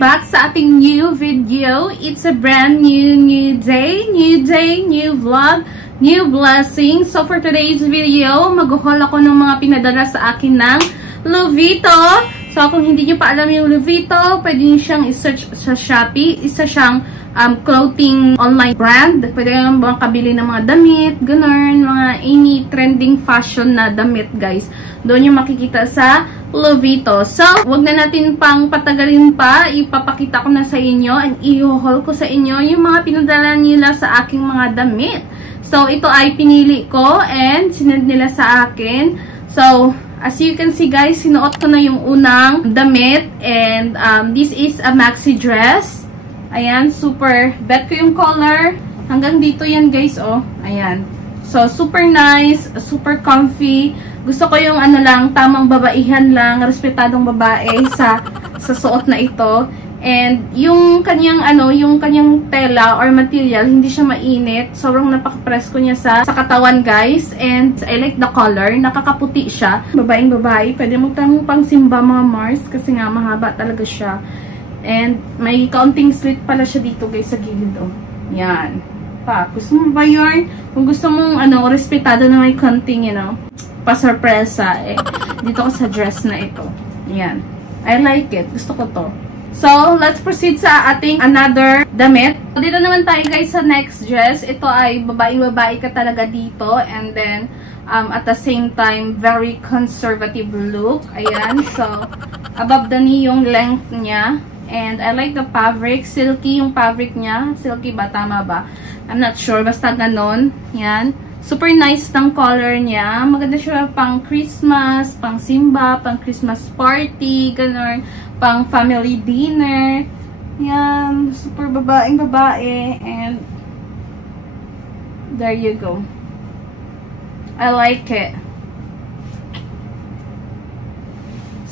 back sa ating new video. It's a brand new day, new vlog, new blessing. So for today's video, mag-haul ako ng mga pinadala sa akin ng Lovito. So kung hindi nyo pa alam yung Lovito, pwede nyo siyang i-search sa Shopee. Isa siyang clothing online brand. Pwede nyo makabili ng mga damit, ganun, mga any trending fashion na damit, guys. Doon yung makikita sa Lovito. So, wag na natin pang patagalin pa. Ipapakita ko na sa inyo and i-haul ko sa inyo yung mga pinadala nila sa aking mga damit. So, ito ay pinili ko and sinend nila sa akin. So, as you can see guys, sinuot ko na yung unang damit and this is a maxi dress. Ayan, super. Bet ko yung color. Hanggang dito yan guys, oh. Ayan. So, super nice, super comfy. Gusto ko yung ano lang, tamang babaihan lang, respetadong babae sa suot na ito. And yung kanyang yung kanyang tela or material, hindi siya mainit. Sobrang napaka-presko niya sa katawan, guys. And I like the color. Nakakaputi siya. Babaeng babae, pwede mo pang simba mga Mars kasi nga mahaba talaga siya. And may kaunting slit pala siya dito, guys, sa gilid, oh. Yan. Pa, gusto mo ba yun? Kung gusto mong respetado na may konting, pa-surpresa, dito ko sa dress na ito. Yan. I like it. Gusto ko to. So, let's proceed sa ating another damit. Dito naman tayo guys sa next dress. Ito ay babae-babae ka talaga dito. And then, at the same time, very conservative look. Ayan. So, above the knee yung length niya. And I like the fabric. Silky yung fabric niya. Silky ba? Tama ba? I'm not sure. Basta ganon. Yan. Super nice ng color niya. Maganda siya pang Christmas, pang simba, pang Christmas party, ganun, pang family dinner. Yan. Super babaeng babae. And there you go. I like it.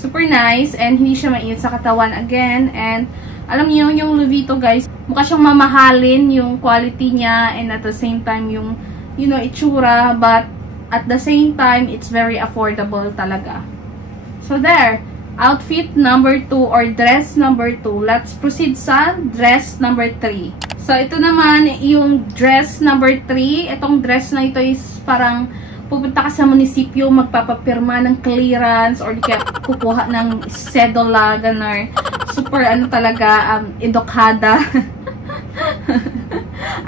Super nice. And hindi siya mainit sa katawan again. And alam niyo yung Lovito guys, mukha siyang mamahalin yung quality niya and at the same time yung itsura, but at the same time, it's very affordable talaga. So there, outfit number 2 or dress number 2. Let's proceed sa dress number 3. So ito naman yung dress number 3. Itong dress na ito is parang pupunta ka sa munisipyo, magpapapirma ng clearance or di kaya kukuha ng cedula, ganun. Super talaga, edukada.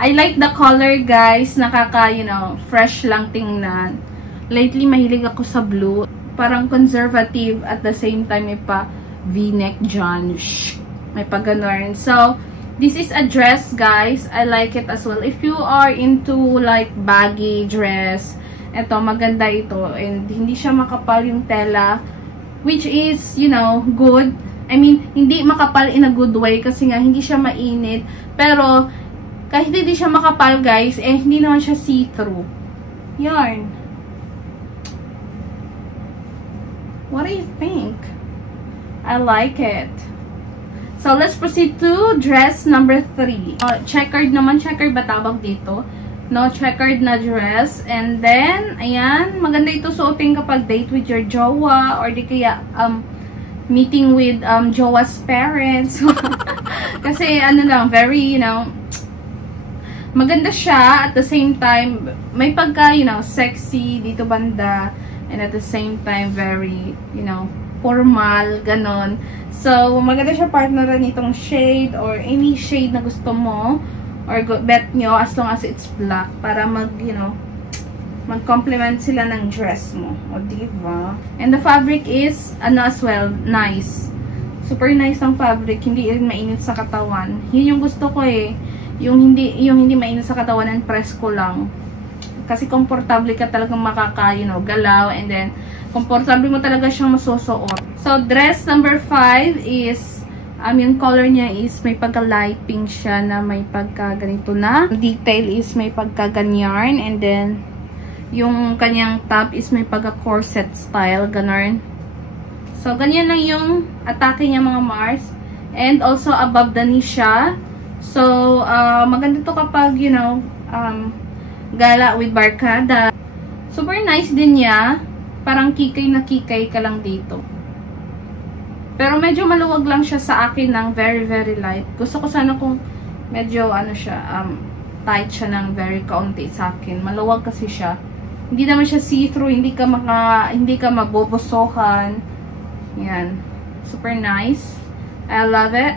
I like the color guys. Nakaka, fresh lang tingnan. Lately, mahilig ako sa blue. Parang conservative at the same time may pa v-neck dyan. May pa ganun. So, this is a dress guys. I like it as well. If you are into like baggy dress, eto, maganda ito. And hindi siya makapal yung tela. Which is, good. I mean, hindi makapal in a good way kasi nga hindi siya mainit. Pero, kahit hindi siya makapal, guys, hindi naman siya see-through. Yarn. What do you think? I like it. So, let's proceed to dress number 3. Checkered naman. Checkered ba tawag dito? No, checkered na dress. And then, ayan, maganda ito suotin kapag date with your jowa or di kaya, meeting with jowa's parents. Kasi, very, maganda siya. At the same time, may pagka, sexy dito banda. And at the same time, very, formal, ganon. So, maganda siya partneran itong shade or any shade na gusto mo. Or bet nyo as long as it's black. Para mag-complement sila ng dress mo. O, diba? And the fabric is, as well, nice. Super nice ang fabric. Hindi rin mainit sa katawan. Yun yung gusto ko Yung hindi mainit sa katawan and presko lang. Kasi komportable ka talagang galaw and then komportable mo talaga siyang masusuot. So dress number 5 is yung color niya is may pagka light pink siya na may pagka ganito na. Detail is may pagka ganyan and then yung kanyang top is may pagka corset style ganun. So ganyan lang yung atake niya mga Mars. And also above the knee siya. So, maganda to kapag, gala with barkada. Super nice din niya. Parang kikay na kikay ka lang dito. Pero medyo maluwag lang siya sa akin ng very, very light. Gusto ko sana kung medyo, ano siya, tight siya ng very kaunti sa akin. Maluwag kasi siya. Hindi naman siya see-through, hindi ka mabobosohan. Yan. Super nice. I love it.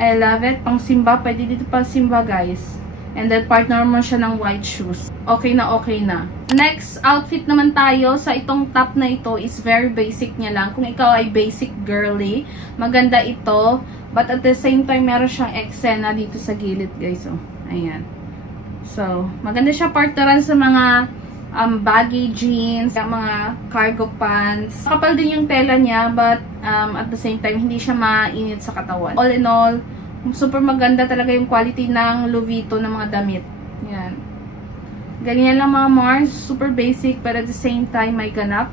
I love it. Pang simba, pwede dito pa simba, guys. And then, partner mo siya ng white shoes. Okay na, okay na. Next outfit naman tayo sa itong top na ito is very basic niya lang. Kung ikaw ay basic girly, maganda ito. But at the same time, meron siyang eksena dito sa gilid, guys. Oh, ayan. So, maganda siya partneran sa mga baggy jeans, mga cargo pants. Kapal din yung tela niya, but at the same time, hindi siya mainit sa katawan. All in all, super maganda talaga yung quality ng Louis Vuitton ng mga damit. Yan. Ganyan lang mga Mars. Super basic, but at the same time, may ganap.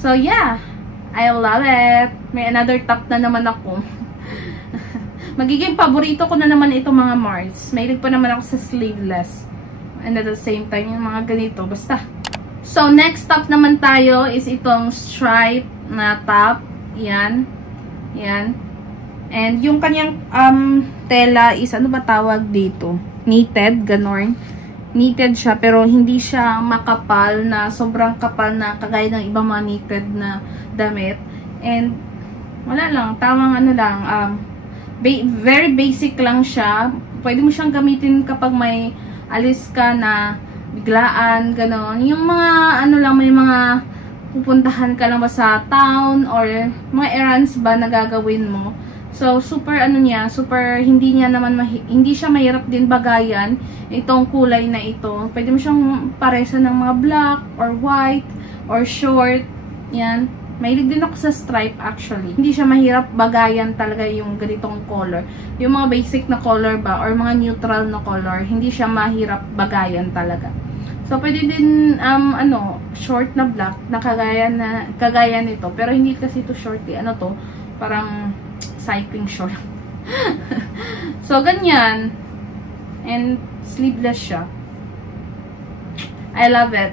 So, yeah. I love it. May another top na naman ako. Magiging paborito ko na naman ito mga Mars. Mahilig pa naman ako sa sleeveless. And at the same time, yung mga ganito. Basta. So, next top naman tayo is itong stripe na top. Yan. Yan. And yung kanyang tela is, ano ba tawag dito? Knitted, ganon. Knitted siya, pero hindi siya makapal na, sobrang kapal na, kagaya ng ibang mga knitted na damit. And, wala lang, tamang ano lang, very basic lang siya. Pwede mo siyang gamitin kapag may alis ka na biglaan, ganon. Yung mga, ano lang, may mga pupuntahan ka lang ba sa town or mga errands ba na gagawin mo. So, super ano niya, super hindi hindi siya mahirap din bagayan itong kulay na ito. Pwede mo siyang paresa ng mga black or white or short. Yan. Mahilig din ako sa stripe actually. Hindi siya mahirap bagayan talaga yung ganitong color. Yung mga basic na color ba or mga neutral na color, hindi siya mahirap bagayan talaga. So, pwede din, short na black, na kagaya nito. Pero hindi kasi ito short, ano to, parang cycling short. So, ganyan. And, sleeveless siya. I love it.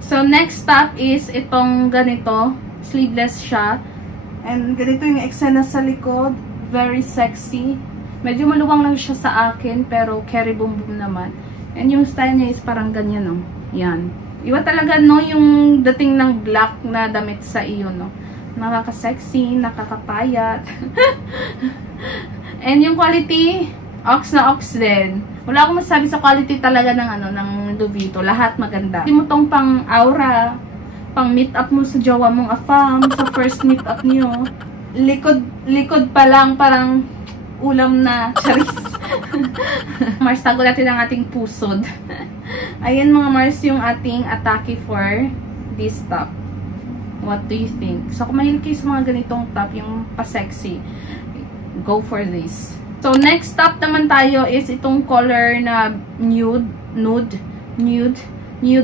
So, next top is itong ganito. Sleeveless siya. And, ganito yung eksena sa likod. Very sexy. Medyo maluwang lang siya sa akin, pero carry boom boom naman. And yung style niya is parang ganyan, no? Yan. Iba talaga, no? Yung dating ng black na damit sa iyo, no? Nakaka-sexy, nakakapayat. And yung quality, ox na ox din. Wala akong masabi sa quality talaga ng, ng Louis Vuitton. Lahat maganda. Hindi mo tong pang aura, pang meet up mo sa jowa mong afam, sa first meet up niyo. Likod pa lang, parang ulam na charis. Mars, tago natin ang ating pusod. Ayan mga Mars, yung ating atake for this top. What do you think? So, kung mahilig kayo sa mga ganitong top, yung pa-sexy, go for this. So, next top naman tayo is itong color na nude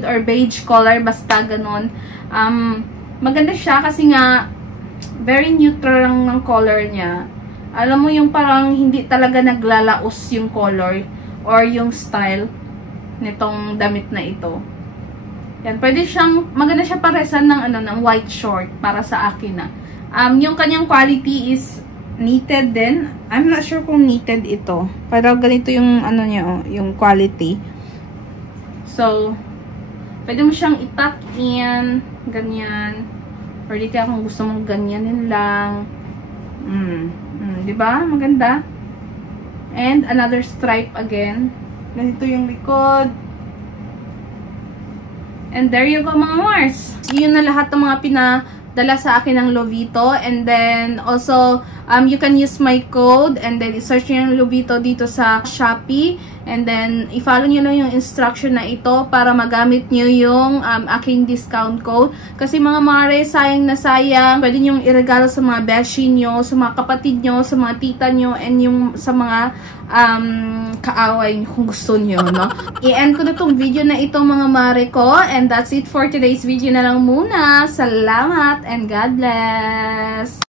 or beige color, basta ganon. Maganda siya kasi nga, very neutral lang ng color niya. Alam mo yung parang hindi talaga naglalaos yung color or yung style nitong damit na ito. Yan, pwede siyang, maganda siya paresan ng, ng white short para sa akin na. Yung kanyang quality is knitted din. I'm not sure kung knitted ito. Pero ganito yung, niya, yung quality. So, pwede mo siyang i-tuck in, ganyan. Pwede kaya kung gusto mong ganyanin lang. Diba? Maganda. And another stripe again. Ganito yung likod. And there you go mga Mars. Yun na lahat ng mga pinadala sa akin ng Louis Vuitton. And then also, you can use my code. And then i-search nyo yung Louis Vuitton dito sa Shopee. And then, i-follow nyo lang yung instruction na ito para magamit nyo yung aking discount code. Kasi mga mare, sayang na sayang. Pwede nyo iregalo sa mga beshi nyo, sa mga kapatid nyo, sa mga tita nyo, and yung sa mga kaaway nyo kung gusto nyo, no? I-end ko na tong video na ito mga mare ko. And that's it for today's video na lang muna. Salamat and God bless!